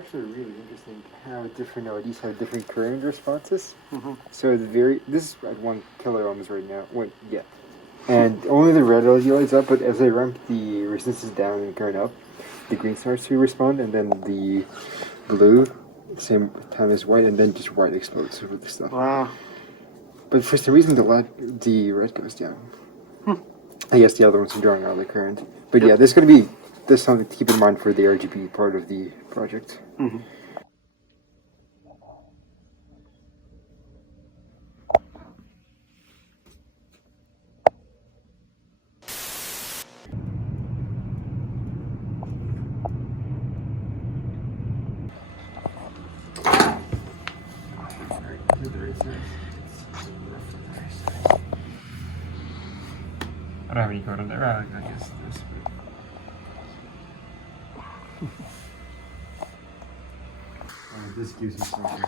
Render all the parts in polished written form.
actually really interesting how different LEDs have different current responses. So this is at 1 kilo ohms right now. And only the red LED lights up, but as I ramp the resistance down and current up, the green starts to respond, and then the blue, same time as white, and then just white explodes with the stuff. Wow. But for some reason, the red goes down. I guess the other ones are drawing out the current. But yeah, there's something to keep in mind for the RGB part of the project. I don't have any code on there. I guess this. This gives me something.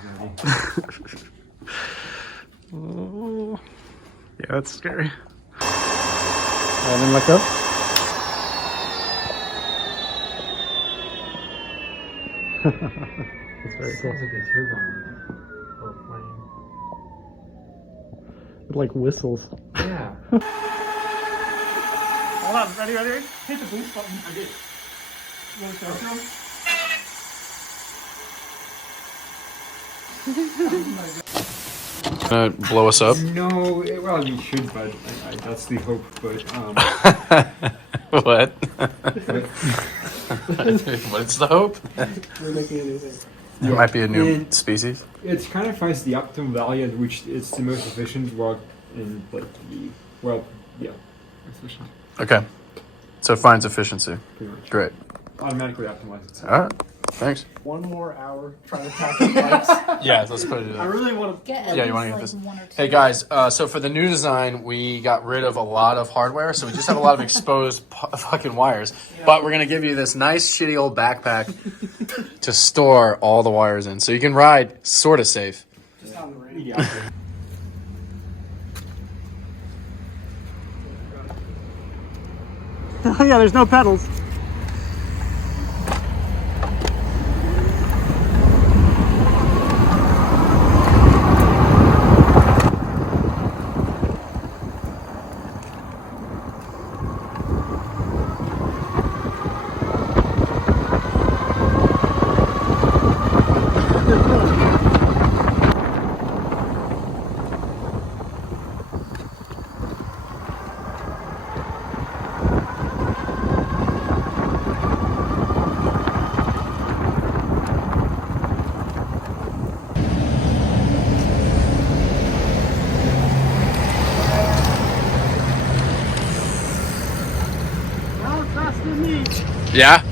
Oh, yeah, that's scary. And then let go. That's very cool. Sounds like a turbine or a plane. It like whistles. Yeah. Hold on, ready? Hit the boost button. I did. You want to show him? Gonna blow us up? No, well, you should, but that's the hope. But What? What's the hope? We're making a new thing. There might be a new species. It kind of finds the optimum value at which it's the most efficient, efficient. Okay. So it finds efficiency. Pretty much. Great. Automatically optimize itself. All right. Thanks. 1 more hour trying to pack the bikes. Yeah, let's put it in. I really want to Get Yeah, you want to get like this? 1 or 2. Hey guys, so for the new design, we got rid of a lot of hardware, so we just have a lot of exposed fucking wires. Yeah. But we're gonna give you this nice shitty old backpack to store all the wires in, so you can ride sort of safe. Just on the radio. Yeah. Yeah, there's no pedals. Yeah?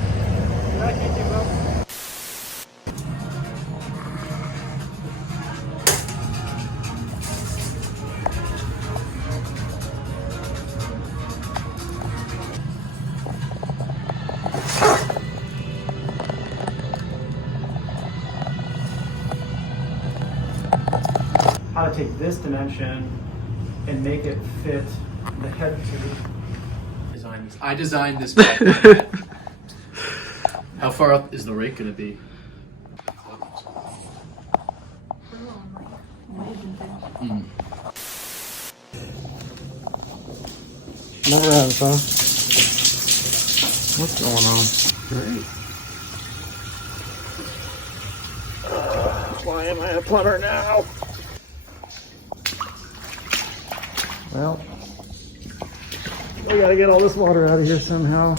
How to take this dimension and make it fit the head tube. I designed this backpack. How far up is the rake gonna be? Never has, huh? What's going on? Great. Why am I a plumber now? Well, we gotta get all this water out of here somehow.